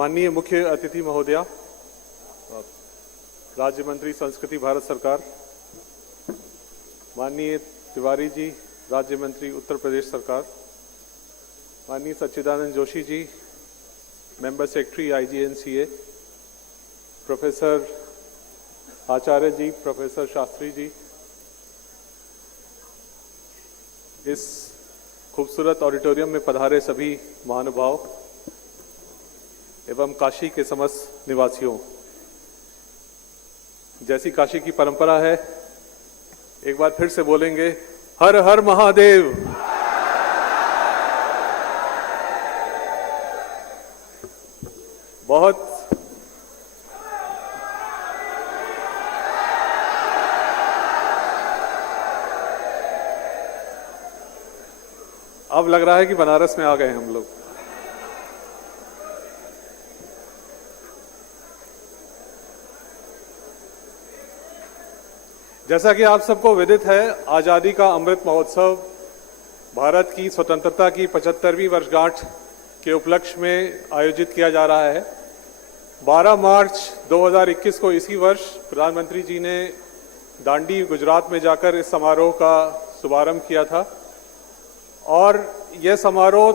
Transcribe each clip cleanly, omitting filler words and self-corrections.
माननीय मुख्य अतिथि महोदया, राज्य मंत्री संस्कृति भारत सरकार, माननीय तिवारी जी, राज्य मंत्री उत्तर प्रदेश सरकार, माननीय सच्चिदानंद Joshi ji, member secretary IGNCA, professor आचार्य जी, प्रोफेसर शास्त्री जी, इस खूबसूरत ऑडिटोरियम में पधारे सभी महानुभाव एवं काशी के समस्त निवासियों, जैसी काशी की परंपरा है, एक बार फिर से बोलेंगे, हर हर महादेव। बहुत अब लग रहा है कि बनारस में आ गए हम लोग। जैसा कि आप सबको विदित है, आज़ादी का अमृत महोत्सव भारत की स्वतंत्रता की 75वीं वर्षगांठ के उपलक्ष्य में आयोजित किया जा रहा है। 12 मार्च 2021 को इसी वर्ष प्रधानमंत्री जी ने दांडी गुजरात में जाकर इस समारोह का शुभारंभ किया था और यह समारोह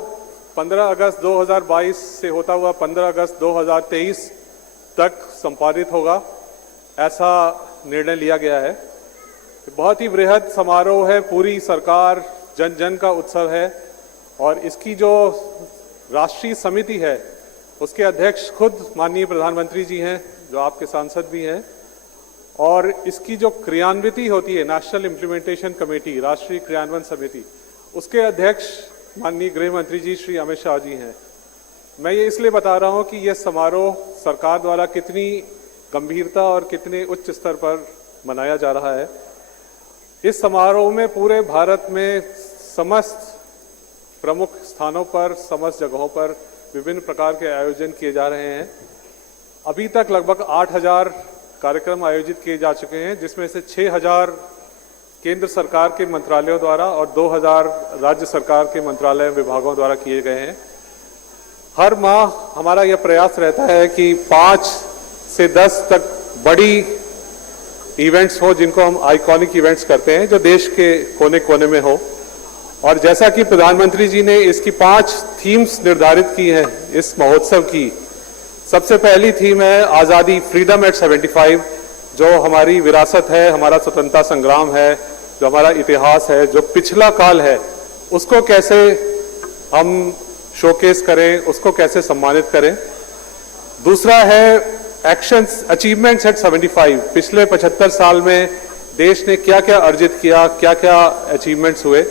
15 अगस्त 2022 से होता हुआ 15 अगस्त 2023 तक संपादित होगा, ऐसा निर्णय लिया गया है। बहुत ही बृहद समारोह है, पूरी सरकार जन जन का उत्सव है और इसकी जो राष्ट्रीय समिति है उसके अध्यक्ष खुद माननीय प्रधानमंत्री जी हैं, जो आपके सांसद भी हैं, और इसकी जो क्रियान्विति होती है, नेशनल इम्प्लीमेंटेशन कमेटी, राष्ट्रीय क्रियान्वयन समिति, उसके अध्यक्ष माननीय गृह मंत्री जी श्री अमित शाह जी हैं। मैं ये इसलिए बता रहा हूँ कि यह समारोह सरकार द्वारा कितनी गंभीरता और कितने उच्च स्तर पर मनाया जा रहा है। इस समारोह में पूरे भारत में समस्त प्रमुख स्थानों पर, समस्त जगहों पर विभिन्न प्रकार के आयोजन किए जा रहे हैं। अभी तक लगभग 8000 कार्यक्रम आयोजित किए जा चुके हैं, जिसमें से 6000 केंद्र सरकार के मंत्रालयों द्वारा और 2000 राज्य सरकार के मंत्रालय विभागों द्वारा किए गए हैं। हर माह हमारा यह प्रयास रहता है कि 5 से 10 तक बड़ी इवेंट्स हो, जिनको हम आइकॉनिक इवेंट्स करते हैं, जो देश के कोने कोने में हो। और जैसा कि प्रधानमंत्री जी ने इसकी 5 थीम्स निर्धारित की हैं इस महोत्सव की, सबसे पहली थीम है आज़ादी, फ्रीडम एट 75, जो हमारी विरासत है, हमारा स्वतंत्रता संग्राम है, जो हमारा इतिहास है, जो पिछला काल है, उसको कैसे हम शोकेस करें, उसको कैसे सम्मानित करें। दूसरा है एक्शंस, अचीवमेंट्स एट 75, पिछले 75 साल में देश ने क्या क्या अर्जित किया, क्या क्या अचीवमेंट्स हुए।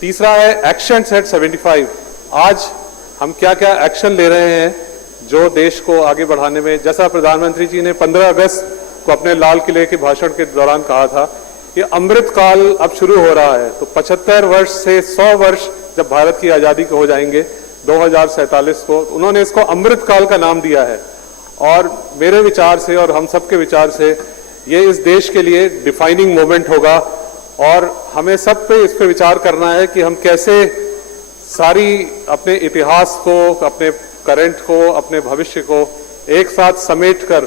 तीसरा है एक्शंस एट 75, आज हम क्या क्या एक्शन ले रहे हैं जो देश को आगे बढ़ाने में, जैसा प्रधानमंत्री जी ने 15 अगस्त को अपने लाल किले के भाषण के दौरान कहा था कि अमृत काल अब शुरू हो रहा है, तो 75 वर्ष से 100 वर्ष जब भारत की आज़ादी को हो जाएंगे 2047 को, उन्होंने इसको अमृत काल का नाम दिया है। और मेरे विचार से और हम सबके विचार से ये इस देश के लिए डिफाइनिंग मोमेंट होगा और हमें सब पे इस पे विचार करना है कि हम कैसे सारी अपने इतिहास को, अपने करंट को, अपने भविष्य को एक साथ समेट कर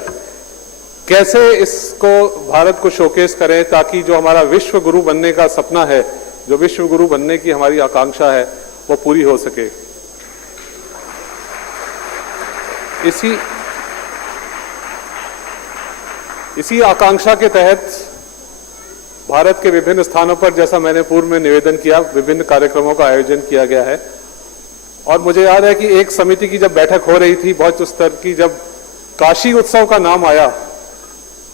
कैसे इसको भारत को शोकेस करें, ताकि जो हमारा विश्व गुरु बनने का सपना है, जो विश्व गुरु बनने की हमारी आकांक्षा है, वो पूरी हो सके। इसी आकांक्षा के तहत भारत के विभिन्न स्थानों पर, जैसा मैंने पूर्व में निवेदन किया, विभिन्न कार्यक्रमों का आयोजन किया गया है। और मुझे याद है कि एक समिति की जब बैठक हो रही थी बहुत उच्च स्तर की, जब काशी उत्सव का नाम आया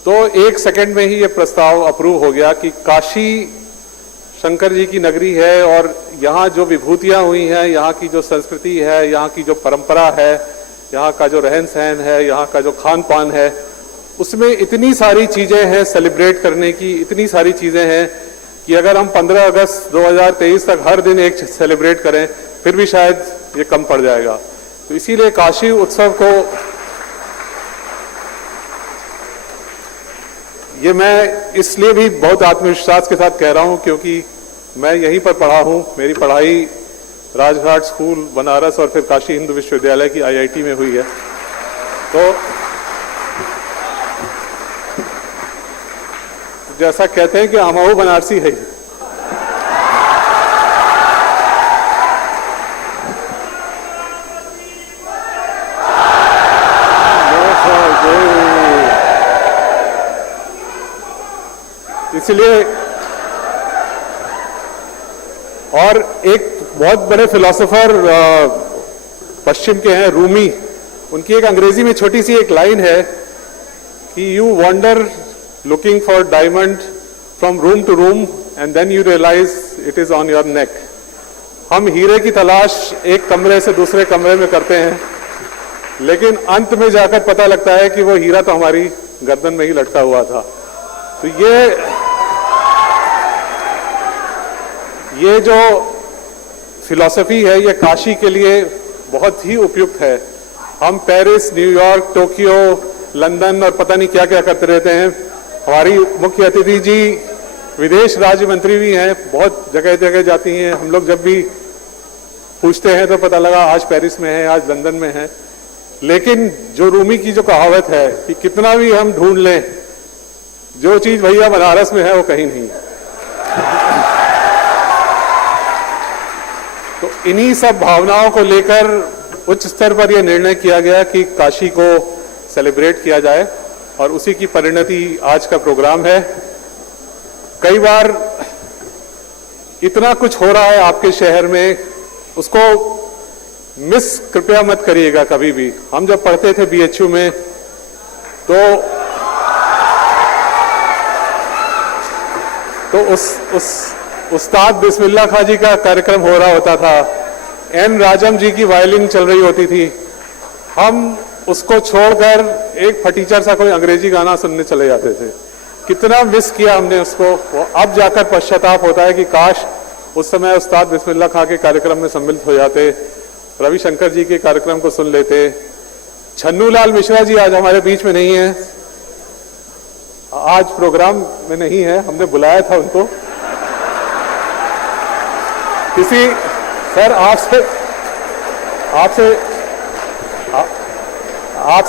तो 1 सेकंड में ही ये प्रस्ताव अप्रूव हो गया कि काशी शंकर जी की नगरी है और यहाँ जो विभूतियाँ हुई हैं, यहाँ की जो संस्कृति है, यहाँ की जो परंपरा है, यहाँ का जो रहन सहन है, यहाँ का जो खान पान है, उसमें इतनी सारी चीज़ें हैं सेलिब्रेट करने की, इतनी सारी चीज़ें हैं कि अगर हम 15 अगस्त 2023 तक हर दिन एक सेलिब्रेट करें फिर भी शायद ये कम पड़ जाएगा। तो इसीलिए काशी उत्सव को ये मैं इसलिए भी बहुत आत्मविश्वास के साथ कह रहा हूँ क्योंकि मैं यहीं पर पढ़ा हूँ। मेरी पढ़ाई राजघाट स्कूल बनारस और फिर काशी हिंदू विश्वविद्यालय की IIT में हुई है। तो जैसा कहते हैं कि हमहू बनारसी है। इसलिए और एक बहुत बड़े फिलोसोफर पश्चिम के हैं, रूमी, उनकी एक अंग्रेजी में छोटी सी एक लाइन है कि you wonder looking for diamond from room to room and then you realize it is on your neck. हम हीरे की तलाश एक कमरे से दूसरे कमरे में करते हैं, लेकिन अंत में जाकर पता लगता है कि वो हीरा तो हमारी गर्दन में ही लटका हुआ था। तो ये जो फिलॉसफी है ये काशी के लिए बहुत ही उपयुक्त है। हम पेरिस, न्यूयॉर्क, टोक्यो, लंदन और पता नहीं क्या क्या करते रहते हैं। हमारी मुख्य अतिथि जी विदेश राज्य मंत्री भी हैं, बहुत जगह जगह जाती हैं। हम लोग जब भी पूछते हैं तो पता लगा आज पेरिस में है, आज लंदन में है। लेकिन जो रूमी की जो कहावत है कि कितना भी हम ढूंढ लें, जो चीज भैया बनारस में है वो कहीं नहीं। तो इन्हीं सब भावनाओं को लेकर उच्च स्तर पर यह निर्णय किया गया कि काशी को सेलिब्रेट किया जाए और उसी की परिणति आज का प्रोग्राम है। कई बार इतना कुछ हो रहा है आपके शहर में, उसको मिस कृपया मत करिएगा कभी भी। हम जब पढ़ते थे बीएचयू में तो उस उस्ताद बिस्मिल्लाह खां जी का कार्यक्रम हो रहा होता था, एन राजम जी की वायलिन चल रही होती थी। हम उसको छोड़कर एक फटीचर सा कोई अंग्रेजी गाना सुनने चले जाते थे। कितना मिस किया हमने उसको। अब जाकर पश्चाताप होता है कि काश उस समय उस्ताद बिस्मिल्लाह खां के कार्यक्रम में सम्मिलित हो जाते, रविशंकर जी के कार्यक्रम को सुन लेते। छन्नू लाल मिश्रा जी आज हमारे बीच में नहीं है, आज प्रोग्राम में नहीं है, हमने बुलाया था उनको। किसी सर आपसे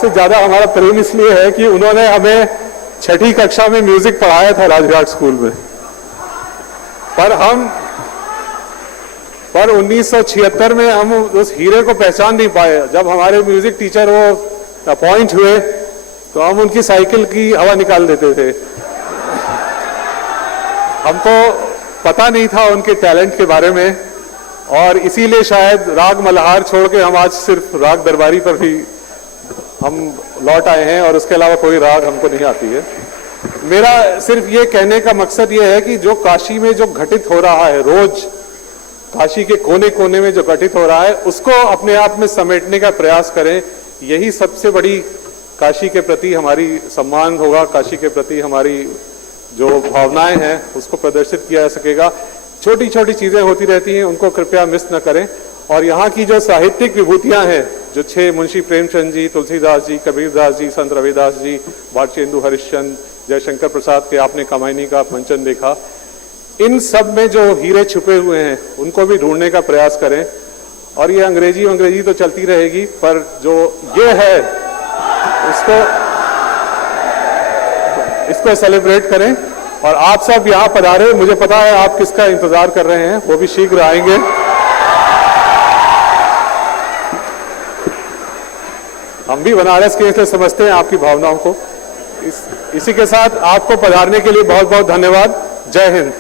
ज्यादा हमारा प्रेम इसलिए है कि उन्होंने हमें छठी कक्षा में म्यूजिक पढ़ाया था राजघाट स्कूल में, पर 1976 में हम उस हीरे को पहचान नहीं पाए। जब हमारे म्यूजिक टीचर वो अपॉइंट हुए तो हम उनकी साइकिल की हवा निकाल देते थे। हमको पता नहीं था उनके टैलेंट के बारे में, और इसीलिए शायद राग मल्हार छोड़ के हम आज सिर्फ राग दरबारी पर भी हम लौट आए हैं, और उसके अलावा कोई राग हमको नहीं आती है। मेरा सिर्फ ये कहने का मकसद ये है कि जो काशी में जो घटित हो रहा है, रोज काशी के कोने कोने में जो घटित हो रहा है, उसको अपने आप में समेटने का प्रयास करें। यही सबसे बड़ी काशी के प्रति हमारी सम्मान होगा, काशी के प्रति हमारी जो भावनाएं हैं उसको प्रदर्शित किया जा सकेगा। छोटी छोटी चीजें होती रहती हैं, उनको कृपया मिस न करें। और यहाँ की जो साहित्यिक विभूतियां हैं, जो 6 मुंशी प्रेमचंद जी, तुलसीदास जी, कबीरदास जी, संत रविदास जी, भारतेंदु हरिश्चंद्र, जयशंकर प्रसाद के आपने कामायनी का मंचन देखा, इन सब में जो हीरे छुपे हुए हैं उनको भी ढूंढने का प्रयास करें। और ये अंग्रेजी तो चलती रहेगी, पर जो ये है इसको सेलिब्रेट करें। और आप सब यहाँ पधारे, मुझे पता है आप किसका इंतजार कर रहे हैं, वो भी शीघ्र आएंगे। हम भी बनारस के इसलिए समझते हैं आपकी भावनाओं को। इसी के साथ आपको पधारने के लिए बहुत बहुत धन्यवाद। जय हिंद।